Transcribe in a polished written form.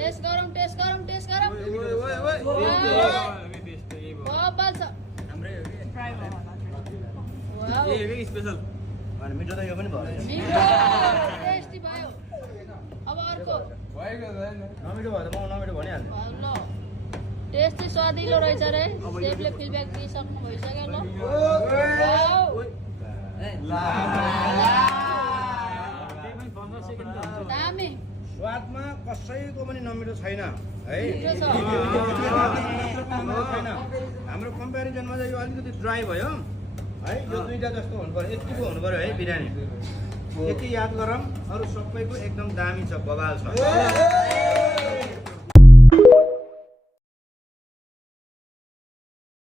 test गरौँ special मिठो त यो पनि भयो टेस्टी भयो अब अर्को नमिठो भयो त म नमिठो भनिहाल्छु ल टेस्टी स्वादिलो रहेछ रे सेफले फिडब्याक दिइसक्नु भइसक्यो ल दामी स्वादमा कसैको पनि नमिठो छैन है छैन हाम्रो कम्पेरिजनमा चाहिँ यो अलिकति ड्राई भयो है यो दुईटा जस्तो हुनु पर्यो यतिको हुनु पर्यो है बिरयानी यति याद गरौँ अरू सबैको एकदम दामी छ बवाल छ